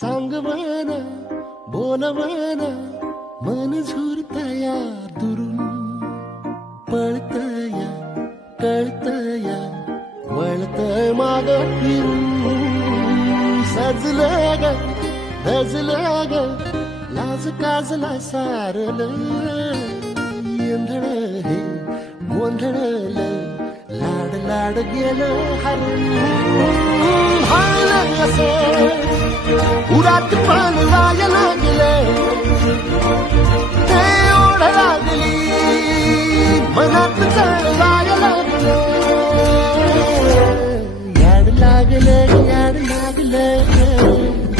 सांगवान बोलवान मन झुरतया दुरून पळतया कळतया वळतय माग फिरून सजलं ग धजलं ग लाज काजला सारलं येंधळ हे गोंधळलं लाड लाड गेलं हरून हायलं असं उरात पण जाय लागलं ते ओढ लागली मनात चढ जाय लागलं याड लागलं